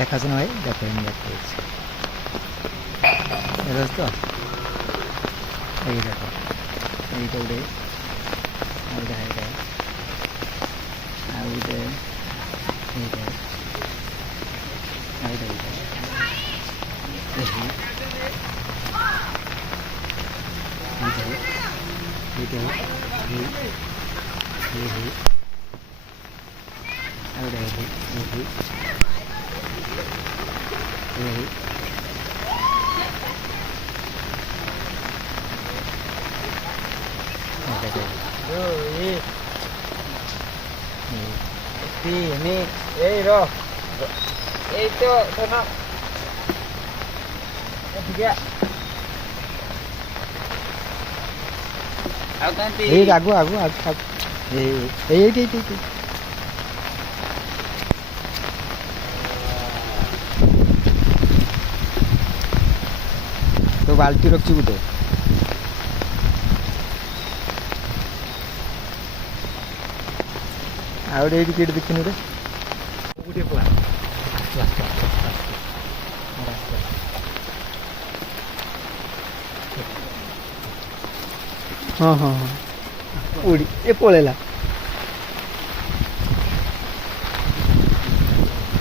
দেখাশোনা হয়, দেখো আমি দেখতে পাচ্ছি তো, এই দেখো এইটা উঠে এইটা এইটা আর উঠে এইটা এইটা উঠে ini roh itu sana tiga aku nanti aku तो बाल्टी रखी गोटे आउट किए देखनी रे गोटे पड़ा हाँ हाँ हाँ उड़ी ए पळेला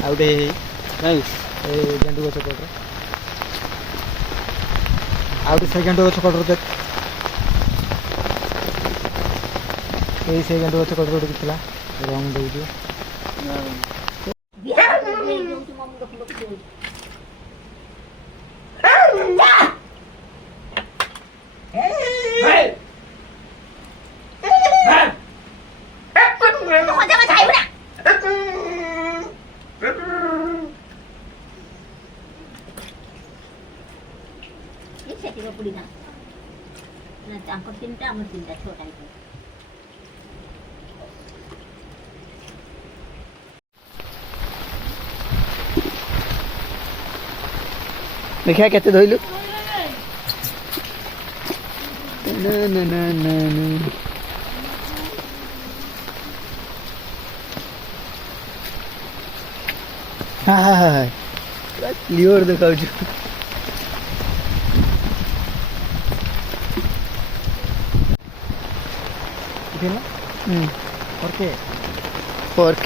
आउटे नाइस ए गेंडू गछ कोटर आउटे से गेंडू गछ कोटर देख ए से गेंडू गछ कोटर दिखला रंग दे दियो देखा कैसे धोइलु ना ना ना ना ना हाँ हाँ हाँ क्लियर दिखाऊ जो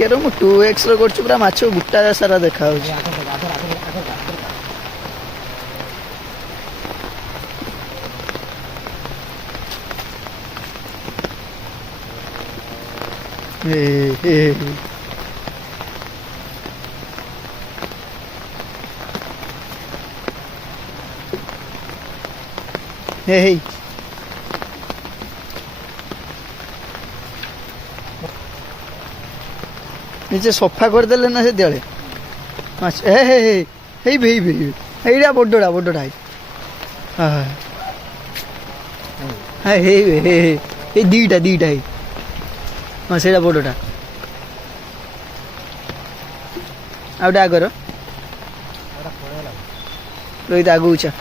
रो 2x रो करछु पूरा माछो गुट्टा सारा देखाऊ Hey. नीचे सफा कर देले ना से देले अच्छा हे हे हे हे हेडा बडडा बडडा हां हां हे हे हे दीटा दीटा हे हां सेडा बडडा आउडा करो रोहित आगुचा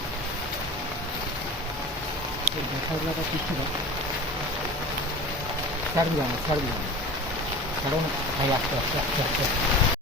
छाड़ दिया छाड़ो ना भाई आस्ते आस्ते आस्ते